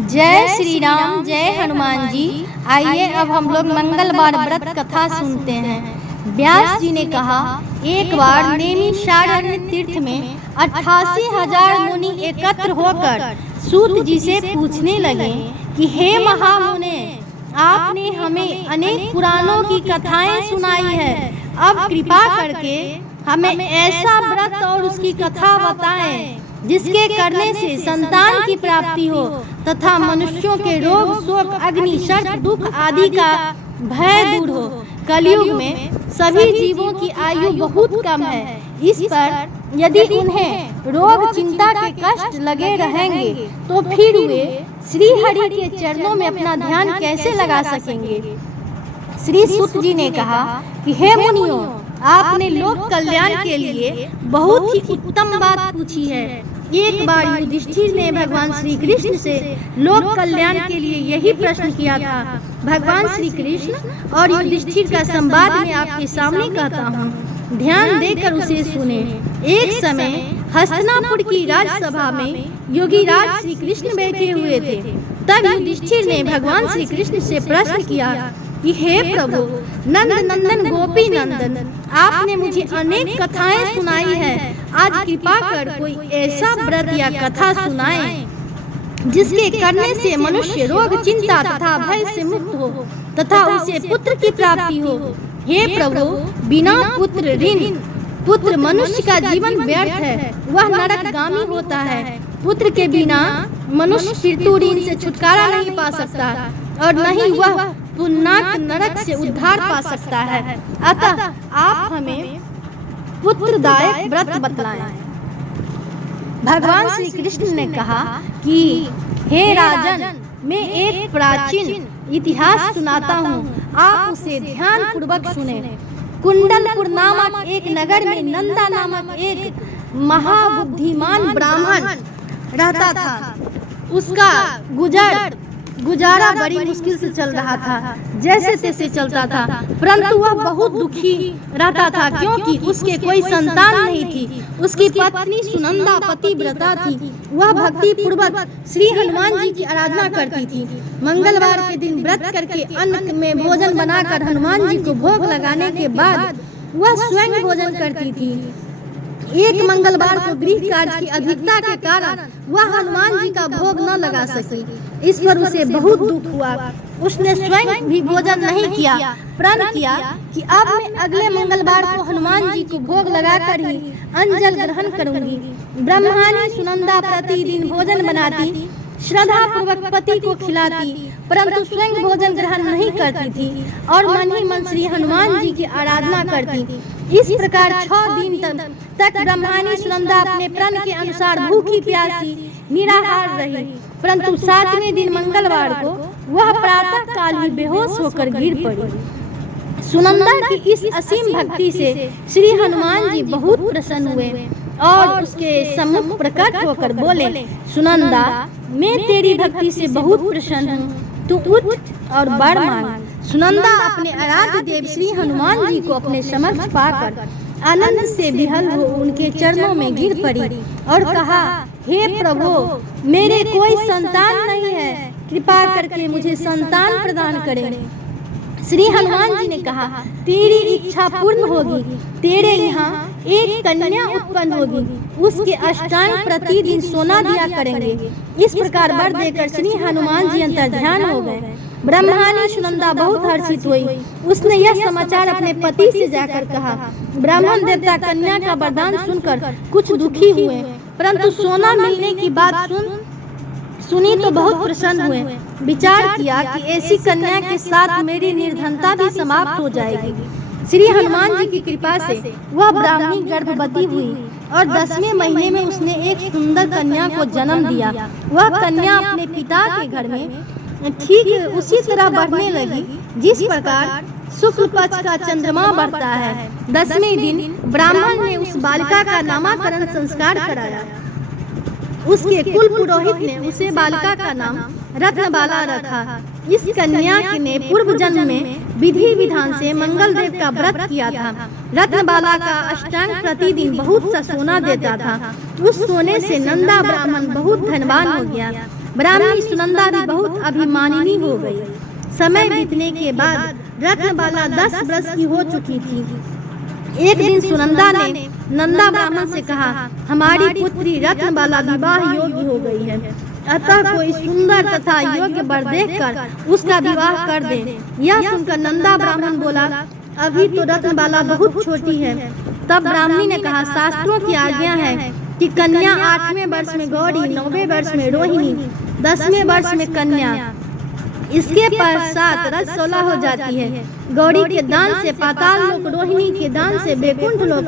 जय श्री राम, जय हनुमान जी। आइए अब हम लोग मंगलवार व्रत कथा सुनते हैं। व्यास जी ने कहा, एक बार नैमिषारण्य तीर्थ में 88,000 मुनि एकत्र होकर सूत जी से पूछने लगे कि हे महामुने, आपने हमें अनेक पुराणों की कथाएं सुनाई है, अब कृपा करके हमें ऐसा व्रत और उसकी कथा बताएं जिसके करने से संतान की प्राप्ति हो तथा मनुष्यों के रोग शोक अग्नि शर्त दुख आदि का भय दूर हो। कलयुग में सभी जीवों की आयु बहुत कम है, इस पर यदि उन्हें रोग चिंता के कष्ट लगे रहेंगे तो फिर वे श्री हरि के चरणों में अपना ध्यान कैसे लगा सकेंगे। श्री सूत जी ने कहा कि हे मुनियों, आपने लोक कल्याण के लिए बहुत ही उत्तम बात पूछी है। एक बार युधिष्ठिर ने भगवान श्री कृष्ण से लोक कल्याण के लिए यही प्रश्न किया था। भगवान श्री कृष्ण और युधिष्ठिर का संवाद मैं आपके सामने कहता हूँ, ध्यान देकर उसे सुने। एक समय हस्तिनापुर की राजसभा में योगी राज श्री कृष्ण बैठे हुए थे। तब युधिष्ठिर ने भगवान श्री कृष्ण से प्रश्न किया कि हे प्रभु, नंद नंदन गोपी नंदन, आपने मुझे अनेक कथाएं सुनाई है, आज कृपा कर कोई ऐसा व्रत या कथा सुनाएं जिसके करने से मनुष्य रोग चिंता तथा भय से मुक्त हो तथा उसे पुत्र की प्राप्ति हो। हे प्रभु, बिना पुत्र ऋण, पुत्र मनुष्य का जीवन व्यर्थ है, वह नरकगामी होता है। पुत्र के बिना मनुष्य फिरतु ऋण से छुटकारा नहीं पा सकता और न ही वह पुण्यक नरक से उद्धार पा सकता है। अतः आप हमें पुत्रदायक व्रत बतलाएं। भगवान श्री कृष्ण ने कहा कि हे राजन, मैं एक प्राचीन इतिहास सुनाता हूँ, आप उसे ध्यान पूर्वक सुने। कुंडलपुर नामक एक नगर में नंदा नामक एक महाबुद्धिमान ब्राह्मण रहता था। उसका गुजारा बड़ी मुश्किल से चल रहा था, जैसे तैसे चलता था, परंतु वह बहुत दुखी रहता था क्योंकि उसके कोई संतान नहीं थी। उसकी पत्नी सुनंदा पतिव्रता थी। वह भक्ति पूर्वक श्री हनुमान जी की आराधना करती थी। मंगलवार के दिन व्रत करके अन्न में भोजन बनाकर हनुमान जी को भोग लगाने के बाद वह स्वयं भोजन करती थी। एक मंगलवार को गृह कार्य की अधिकता के कारण वह हनुमान जी का भोग न लगा सकी। इस पर उसे बहुत दुख हुआ। उसने स्वयं भी भोजन नहीं किया, प्रण किया कि अब मैं अगले मंगलवार को हनुमान जी को भोग लगाकर ही अन्न जल ग्रहण करूंगी। ब्रह्मानी सुनंदा प्रतिदिन भोजन बनाती, श्रद्धा पूर्वक पति को खिलाती, परंतु स्वयं भोजन ग्रहण नहीं करती थी और मन ही मन श्री हनुमान जी की आराधना करती थी। इस प्रकार 6 दिन तक ब्रह्मानी सुनंदा अपने प्रण के अनुसार भूखी प्यासी निराहार रही, परंतु 7वें दिन मंगलवार को वह प्रातः काल ही बेहोश होकर गिर पड़ी। सुनंदा की इस असीम भक्ति से श्री हनुमान जी बहुत प्रसन्न हुए और उसके सम्मुख प्रकट होकर बोले, सुनंदा, मैं तेरी भक्ति से बहुत प्रसन्न हूँ, तू उठ और वर मांग। सुनंदा अपने आराध्य देव श्री हनुमान जी को अपने समक्ष पाकर आनंद से विहल हो उनके चरणों में गिर पड़ी और कहा, हे प्रभु, मेरे कोई संतान नहीं है, कृपा करके मुझे संतान प्रदान करें। श्री हनुमान जी ने कहा, तेरी इच्छा पूर्ण होगी, तेरे यहाँ एक कन्या उत्पन्न होगी, उसके अष्टांग प्रतिदिन सोना दिया करेंगे। इस प्रकार वर देकर श्री हनुमान जी अंतर्ध्यान हो गए। ब्रह्मानी सुनंदा बहुत हर्षित हुई। उसने यह समाचार अपने पति से जाकर कहा। ब्राह्मण देवता कन्या का वरदान सुनकर कुछ दुखी हुए, परंतु सोना मिलने की बात सुनी तो बहुत प्रसन्न हुए। विचार किया कि ऐसी कन्या के साथ मेरी निर्धनता भी समाप्त हो जाएगी। श्री हनुमान जी की कृपा से वह ब्राह्मणी गर्भवती हुई और 10वें महीने में उसने एक सुंदर कन्या को जन्म दिया। वह कन्या अपने पिता के घर में ठीक उसी तरह बढ़ने लगी जिस प्रकार शुक्ल पक्ष का चंद्रमा बढ़ता है। 10वें दिन ब्राह्मण ने उस बालिका का नामकरण संस्कार कराया। उसके कुल पुरोहित ने उसे बालिका का नाम रत्नबाला रखा। इस कन्या ने पूर्व जन्म में विधि विधान से मंगल देव का व्रत किया था। रत्नबाला का अष्टांग प्रतिदिन बहुत सा सोना देता था। उस सोने से नंदा ब्राह्मण बहुत धनवान हो गया। ब्राह्मणी सुनंदा भी बहुत अभिमानिनी हो गई। समय बीतने के बाद रत्नबाला 10 वर्ष की हो चुकी थी। एक दिन सुनंदा ने नंदा ब्राह्मण से कहा, हमारी पुत्री रत्नबाला विवाह योग्य हो गई है, अतः कोई सुंदर तथा योग्य वर देखकर उसका विवाह कर दे। यह सुनकर नंदा ब्राह्मण बोला, अभी तो रत्नबाला बहुत छोटी है। तब ब्राह्मणी ने कहा, शास्त्रों की आज्ञा है कि कन्या 8वें वर्ष में गौरी, 9वें वर्ष में रोहिणी, 10वें वर्ष में कन्या, इसके पश्चात रज 16 हो जाती है। गौरी के दान से पाताल लोक, रोहिणी के दान से बैकुंठ लोक,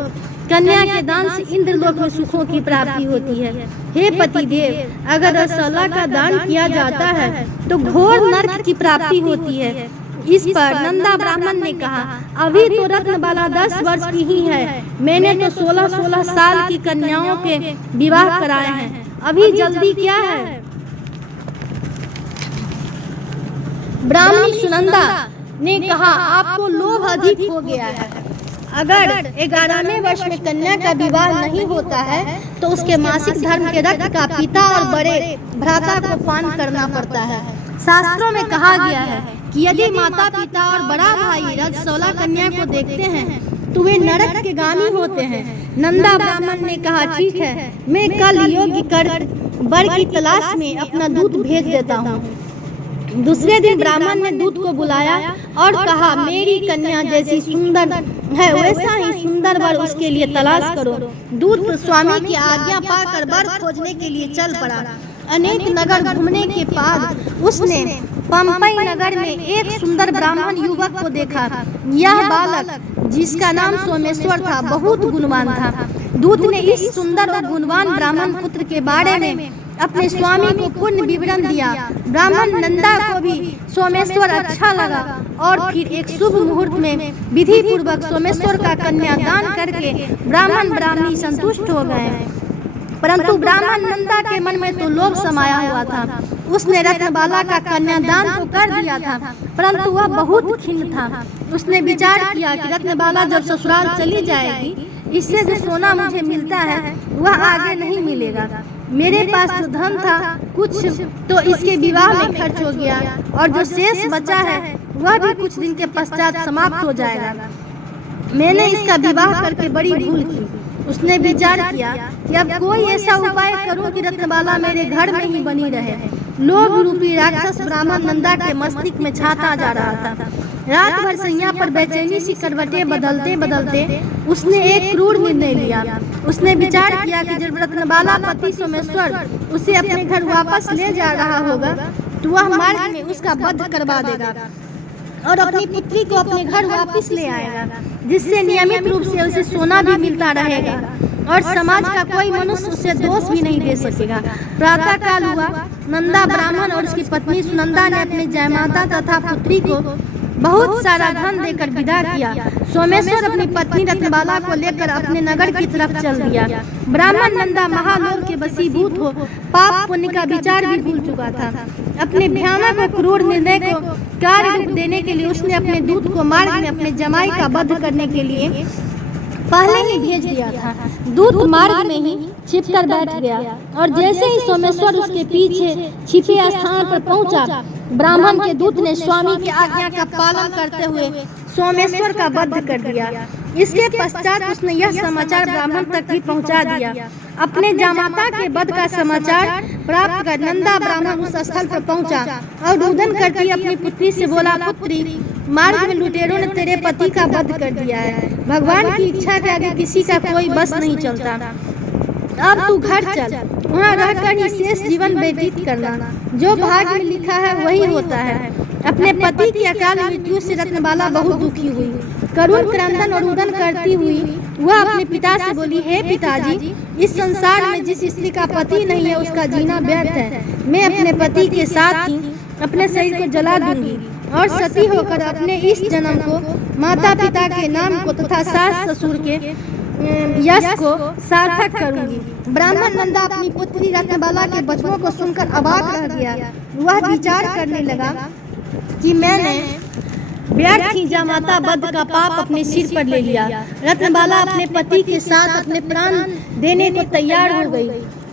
कन्या के दान से इंद्रलोक में सुखों की प्राप्ति होती है। हे पतिदेव, अगर रज 16 का दान किया जाता है तो घोर नरक की प्राप्ति होती है। इस पर नंदा ब्राह्मण ने कहा, अभी तो रत्नबाला 10 वर्ष की ही है, मैंने तो 16-16 साल की कन्याओं के विवाह कराए हैं, अभी जल्दी क्या है। ब्राह्मणी सुनंदा ने कहा, आपको लोभ अधिक हो गया है। अगर 11वें वर्ष में कन्या का विवाह नहीं होता है तो उसके मासिक धर्म के रक्त का पिता और बड़े भ्राता को पान करना पड़ता है। शास्त्रों में कहा गया है कि यदि माता पिता और बड़ा भाई रज 16 कन्या को देखते हैं तो वे नरक के गामी होते हैं। नंदा ब्राह्मण ने कहा, ठीक है, मैं कल योग्य कर वर की तलाश में अपना दूत भेज देता हूँ। दूसरे दिन ब्राह्मण ने दूत को बुलाया और कहा, मेरी कन्या जैसी सुंदर है वैसा ही सुंदर वर उसके लिए तलाश करो। दूत स्वामी की आज्ञा पाकर वर खोजने के लिए चल पड़ा। अनेक नगर घूमने के बाद उसने पंपई नगर में एक सुंदर ब्राह्मण युवक को देखा। यह बालक, जिसका नाम सोमेश्वर था, बहुत गुणवान था। दूत ने इस सुंदर और गुणवान ब्राह्मण पुत्र के बारे में अपने स्वामी को पूर्ण विवरण दिया। ब्राह्मण नंदा को भी सोमेश्वर अच्छा लगा और फिर एक शुभ मुहूर्त में विधि पूर्वक सोमेश्वर का कन्यादान करके ब्राह्मण ब्राह्मणी संतुष्ट हो गए। परंतु ब्राह्मण नंदा के मन में तो लोभ समाया हुआ था। उसने रत्नबाला का कन्यादान तो कर दिया था, परंतु वह बहुत खिन्न था। उसने विचार किया कि रत्नबाला जब ससुराल चली जाएगी, इससे जो सोना मुझे मिलता है वह आगे नहीं मिलेगा। मेरे पास जो धन था कुछ तो इसके विवाह में खर्च हो गया और जो शेष बचा है वह भी कुछ दिन के पश्चात समाप्त हो जाएगा। मैंने इसका विवाह करके बड़ी भूल की। उसने विचार किया कि अब कोई ऐसा उपाय करूं कि रत्नबाला मेरे घर में ही बनी रहे। लोभ रूपी राक्षस ब्राह्मण नंदा के मस्तिष्क में छाता जा रहा था। रात भर सैया पर बेचैनी सी करवटें बदलते बदलते उसने एक क्रूर निर्णय लिया। उसने विचार किया कि जब रत्नबाला पति सोमेश्वर उसे अपने घर वापस ले जा रहा होगा तो वह मार्ग में उसका वध करवा देगा और अपनी पुत्री को अपने घर वापस ले आएगा, जिससे नियमित रूप से उसे सोना भी मिलता रहेगा और समाज का कोई मनुष्य उसे दोष भी नहीं दे सकेगा। प्रातः काल हुआ। नंदा ब्राह्मण और उसकी पत्नी सुनंदा ने अपने जयमाता तथा पुत्री को बहुत सारा धन देकर विदा किया। सोमेश्वर अपनी पत्नी रत्नबाला को लेकर अपने नगर की तरफ चल दिया। ब्राह्मण नंदा महालोभ के वशीभूत हो पाप पुण्य का विचार भी भूल चुका था। अपने भयानक और क्रूर निर्णय को कार्य रूप देने के लिए उसने अपने दूत को मार्ग में अपने जमाई का वध करने के लिए पहले ही भेज दिया था। दूत मार्ग में ही छिपकर बैठ गया और जैसे ही सोमेश्वर उसके पीछे छिपे स्थान पर पहुंचा, ब्राह्मण के दूत ने स्वामी की आज्ञा का पालन करते हुए सोमेश्वर का वध कर दिया। इसके पश्चात उसने यह समाचार ब्राह्मण तक भी पहुंचा दिया। अपने जामाता के वध का समाचार प्राप्त कर नंदा ब्राह्मण उस स्थल पर पहुंचा और रुदन करके अपनी पुत्री से बोला, पुत्री, मार्ग में लुटेरों ने तेरे पति का वध कर दिया है। भगवान की इच्छा के आगे किसी का कोई बस नहीं चलता। अब तू घर चल, वहाँ रहकर ही शेष जीवन व्यतीत करना। जो भाग्य में लिखा है वही होता है। अपने पति की अकाल मृत्यु से रत्नबाला बहुत दुखी हुई। करुण क्रंदन और रुदन करती हुई वह अपने पिता से बोली, हे पिताजी, इस संसार में जिस स्त्री का पति नहीं है उसका जीना व्यर्थ है। मैं अपने पति के साथ ही अपने शरीर को जला दूंगी और सती होकर अपने इस जन्म को माता पिता के नाम को तथा सास ससुर के यश को सार्थक करूंगी। ब्राह्मण नंदा अपनी पुत्री रत्नबाला के वचनों को सुनकर अवाक रह गया। वह विचार करने लगा कि मैंने व्यर्थ ही जामाता वध का पाप अपने सिर पर ले लिया। रत्नबाला अपने पति के साथ अपने प्राण देने को तैयार हो गई।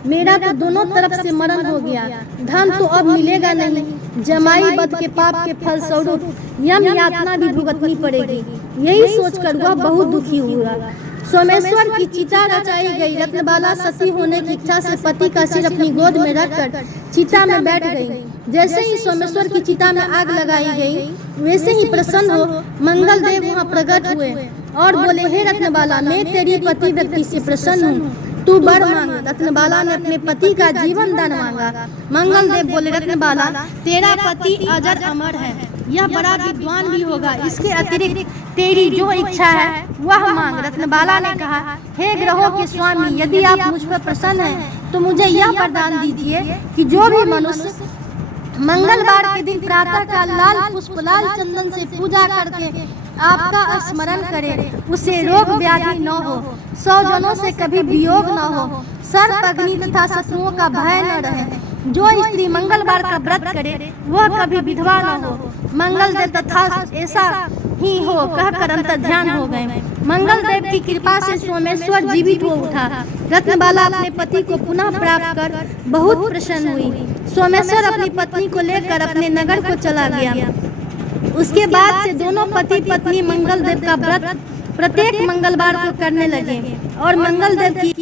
मेरा तो दोनों तरफ से मरण हो गया, धन तो अब मिलेगा नहीं, जमाई बद के पाप के फल स्वरूप यम यातना भी भुगतनी पड़ेगी। यही सोचकर वह बहुत दुखी हुआ। सोमेश्वर की चिता रचाई गई। रत्नबाला सती होने की इच्छा से पति का सिर अपनी गोद में रखकर चिता में बैठ गई। जैसे ही सोमेश्वर की चिता में आग लगाई गई, वैसे ही प्रसन्न हो मंगल देव वहाँ प्रकट हुए और बोले, हे रत्नबाला, मैं तेरी पतिव्रति से प्रसन्न हूँ, तू वर मांग। रत्नबाला ने अपने पति का जीवन दान मांगा। मंगल देव बोले, रत्नबाला, तेरा पति अजर अमर है, यह बड़ा विद्वान भी होगा, इसके अतिरिक्त तेरी जो इच्छा है वह मांग। रत्नबाला ने कहा, हे ग्रहों के स्वामी, यदि आप मुझ पर प्रसन्न हैं तो मुझे यह वरदान दीजिए कि जो भी मनुष्य मंगलवार के दिन प्रातः काल लाल पुष्प लाल चंदन से पूजा करके आपका स्मरण करे, उसे रोग व्याधि न हो, 100 जनों से कभी वियोग न हो, सर्प अग्नि तथा शत्रुओं का भय न रहे। जो स्त्री मंगलवार का व्रत करे वह कभी विधवा न हो। मंगल देव तथा ऐसा ही हो कहकर अंतर ध्यान हो गए। मंगल देव की कृपा से सोमेश्वर जीवित हो उठा। रत्नबाला अपने पति को पुनः प्राप्त कर बहुत प्रसन्न हुई। सोमेश्वर अपनी पत्नी को लेकर अपने नगर को चला गया। उसके बाद से दोनों पति पत्नी मंगल देव का व्रत प्रत्येक मंगलवार को करने लगे और मंगल देव की